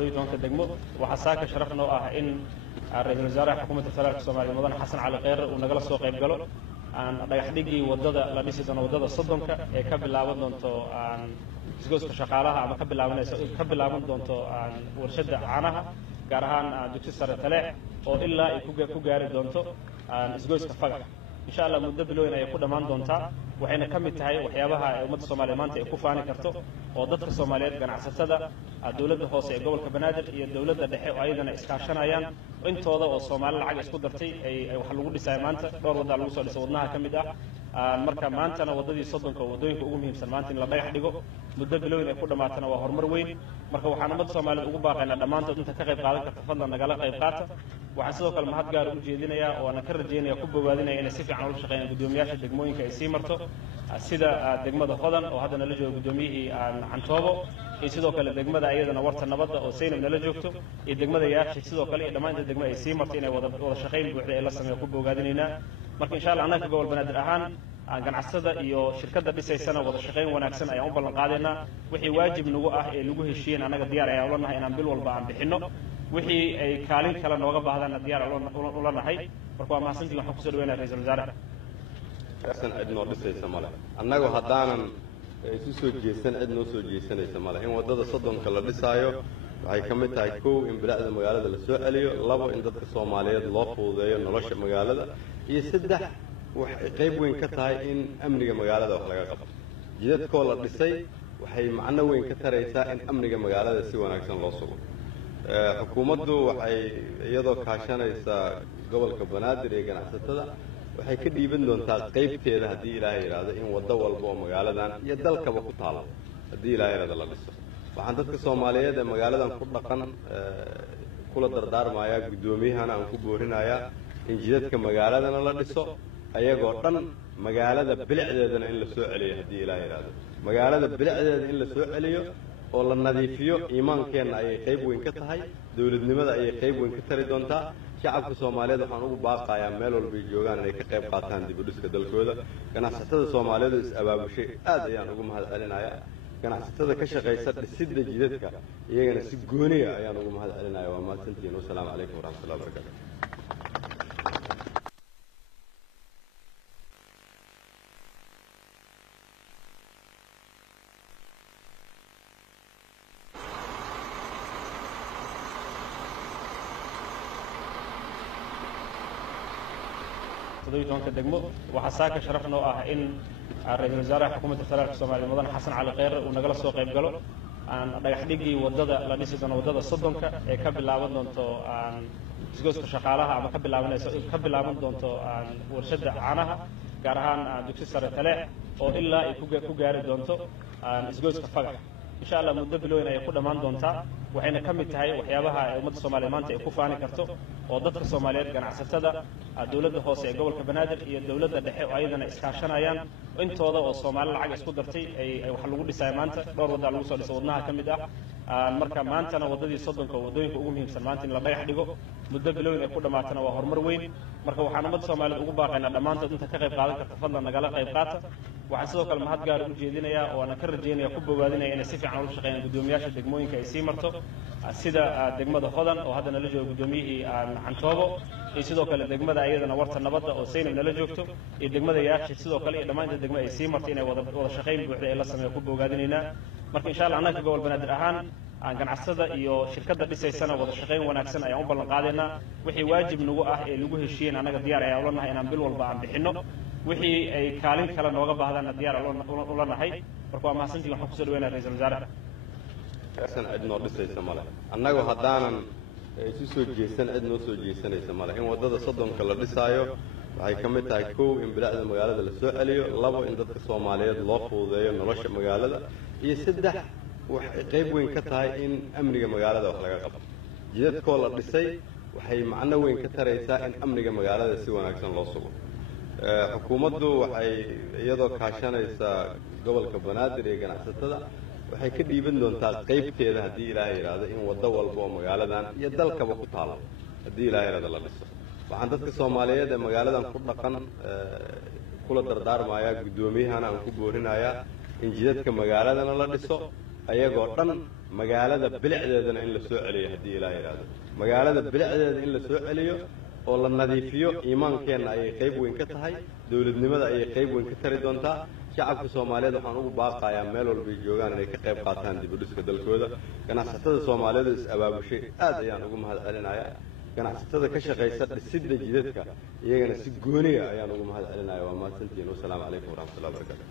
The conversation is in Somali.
todobanka degmo waxaa saaka sharaf noo ah in ra'iisul wasaaraha xukuumadda federaalka Soomaaliya mudan Xasan Cali Kheyre uu nagala soo qayb galo dhagax dhigii wadada la dhisi doono wadada Soddonka ee ka bilaaban doonto isgoyska shaqaalaha ama ka bilaaban doonto warshada caanaha gaar ahaan dugsi sare Taleex oo ilaa ay ku gaari doonto isgoyska Fagax insha Allah muddo bilooyin ay ku dhamaan doontaa waxayna ka mid tahay waxyaabaha ummadda Soomaaliyeed maanta ay ku faani karto oo dadka Soomaaliyeed ganacsatada dawladda hoose ee gobolka Banaadir iyo dawladda dhexe oo ayadana iskaashanayaan intooda oo Soomaali lacag isku dartay ay wax lagu dhisay maanta dhowr wada lagu soo dhisay wadnaha kamid ah marka maantana wadadii Soddonka wadooyinka ugu muhiimsan maanta in la dhagax dhigo muddo bilooyin ay ku dhamaatana waa horumar weyn marka waxaan ummadda Soomaaliyeed ugu baaqaynaa dhamaantood inta ka qayb qaadan karta fadlan nagala qayb qaata waxaan sidoo kale mahad gaar u jeedinayaa oo aan ka rajeynayaa ku bogaadinaya inay si fiican ula shaqeeyaan gudoomiyaasha degmooyinka ay sii marto sida degmada Hodan oo hadda nala joogo gudoomiyihii Cantoobo iyo sidoo kale degmada ayadana warta nabadda oo Seynab nala joogto iyo degmada Yaaqshi sidoo kale iyo dhammaan degmada ay sii marto inay wada shaqeyn buuxda ay la sameeyo ku bogaadinaynaa marka insha Allah annaga gobol Banaadir ahaan ganacsatada iyo shirkadda dhisaysana wada shaqeyn wanaagsan ayaan u ballan qaadaynaa wixii waajib nagu ah ee lagu heshiiyeen annaga diyaar ayaan ula nahay inaan bil walba aan bixinno wixii ay kaalin kale nooga baahdaan diyaar ula nahay marka waa mahadsantii waxaan kusoo dhaweynaa ra'iisul wasaaraha san cid noo dhisaysa male annagu haddaanan isu soo jeesan cid noo soo jeesanaysa male in waddada Soddonka la dhisaayo waxay ka mid tahay kow in bilicda magaalada la soo celiyo labo in dadka Soomaaliyeed loo fududeeyo nolosha magaalada iyo saddex waxay qayb weyn ka tahay in amniga magaalada wax laga qabto jidadkoo la dhisay waxay macno weyn ka taraysaa in amniga magaalada si wanaagsan loo sugo xukuumaddu waxay iyadoo kaashanaysa gobolka Banaadir ee ganacsatada waxay ka dhiiban doontaa qaybteeda haddii Ilaahay yiraahdo in waddo walba oo magaaladan iyo dalkaba ku taalo haddii Ilaahay yiraahdo la dhiso waxaan dadka Soomaaliyeed ee magaaladan ku dhaqan kula dardaarmayaa gudoomiyahana aan ku boorinayaa in jidadka magaaladana la dhiso ayagoo dhan magaalada bilicdeedana in la soo celiyo haddii Ilaahay yiraahdo magaalada bilicdeeda in la soo celiyo oo la nadiifiyo iimaankeenna ayay qayb weyn ka tahay dawladnimada ayay qayb weyn ka tari doontaa shacabka Soomaaliyeed waxaan ugu baaqayaa meel walba ay joogaan inay ka qayb qaataan dib u dhiska dalkooda ganacsatada Soomaaliyeed is abaabushay aad ayaan ugu mahad celinayaa ganacsatada ka shaqeysa dhisidda jidadka iyagana si gooniya ayaan ugu mahad celinayaa waa mahadsantihiin wassalaamu calaykum waraxmatullahi wabarakaatu todobanka degmo waxaa saaka sharaf noo ah in ra'iisul wasaaraha xukuumadda federaalka Soomaaliya mudan Xasan Cali Kheyre uu nagala soo qayb galo dhagax dhigii wadada la dhisi doono wadada Soddonka ee ka bilaaban doonto isgoyska shaqaalaha ama ka bilaaban doonto warshada caanaha gaar ahaan dugsi sare Taleex oo ilaa ay ku gaari doonto isgoyska Fagax insha Allah muddo bilooyin ay ku dhamaan doontaa waxayna ka mid tahay waxyaabaha ummadda Soomaaliyeed maanta ay ku faani karto oo dadka Soomaaliyeed ganacsatada dawladda hoose ee gobolka Banaadir iyo dawladda dhexe oo ayadana iskaashanayaan intooda oo Soomaali lacag isku dartay ay wax lagu dhisay maanta dhowr wada lagu soo dhisay wadnaha kamid ah marka maantana wadadii Soddonka wadooyinka ugu muhiimsan maanta in la dhagax dhigo muddo bilooyin ay ku dhamaatana waa horumar weyn marka waxaan ummadda Soomaaliyeed ugu baaqaynaa dhamaantood inta ka qayb qaadan karta fadlan nagala qayb qaata waxaan sidoo kale mahad gaar u jeedinayaa oo aan ka rajeynayaa ku bogaadinaya inay si fiican ula shaqeeyaan gudoomiyaasha degmooyinka ay sii marto sida degmada Hodan oo hadda nala joogo gudoomiyihii Cantoobo iyo sidoo kale degmada ayadana warta nabadda oo Seynab nala joogto iyo degmada Yaaqshi sidoo kale iyo dhammaan degmada ay sii marto inay wada shaqeyn buuxda ay la sameeyo ku bogaadinaynaa marka insha Allah annaga gobol Banaadir ahaan ganacsatada iyo shirkadda dhisaysana wada shaqeyn wanaagsan ayaan u ballan qaadaynaa wixii waajib nagu ah ee lagu heshiiyeen annaga diyaar ayaan ula nahay inaan bil walba aan bixinno wixii ay kaalin kale nooga baahdaan diyaar ula nahay marka waa mahadsantii waxaan kusoo dhaweynaa ra'iisul wasaaraha san cid noo dhisaysa male annagu haddaanan isu soo jeesan cid noo soo jeesanaysa male in waddada Soddonka la dhisaayo waxay ka mid tahay kow in bilicda magaalada la soo celiyo labo in dadka Soomaaliyeed loo fududeeyo nolosha magaalada iyo saddex waxay qayb weyn ka tahay in amniga magaalada wax laga qabto jidadkoo la dhisay waxay macno weyn ka taraysaa in amniga magaalada si wanaagsan loo sugo xukuumaddu waxay iyadoo kaashanaysa gobolka Banaadir ee ganacsatada waxay ka dhiiban doontaa qaybteeda haddii Ilaahay yiraahdo in waddo walba oo magaaladan iyo dalkaba ku taalo haddii Ilaahay yiraahdo la dhiso waxaan dadka Soomaaliyeed ee magaaladan ku dhaqan kula dardaarmayaa gudoomiyahana aan ku boorinayaa in jidadka magaaladana la dhiso ayagoo dhan magaalada bilicdeedana in la soo celiyo haddii ilaa yidhaahdo magaalada bilicdeeda in la soo celiyo oo la nadiifiyo iimaankeenna ayay qayb weyn ka tahay dowladnimada ayay qayb weyn ka tari doontaa shacabka soomaaliyeed waxaan ugu baaqayaa meel walbay joogaan inay ka qayb qaataan dib u dhiska dalkooda ganacsatada soomaaliyeed is abaabushay aad ayaan ugu mahad celinayaa ganacsatada ka shaqaysa dhisidda jidadka iyagana si gooniya ayaan ugu mahad celinayaa waa mahadsantihiin wasalaamu calaykum waraxmatullahi wabarakaatu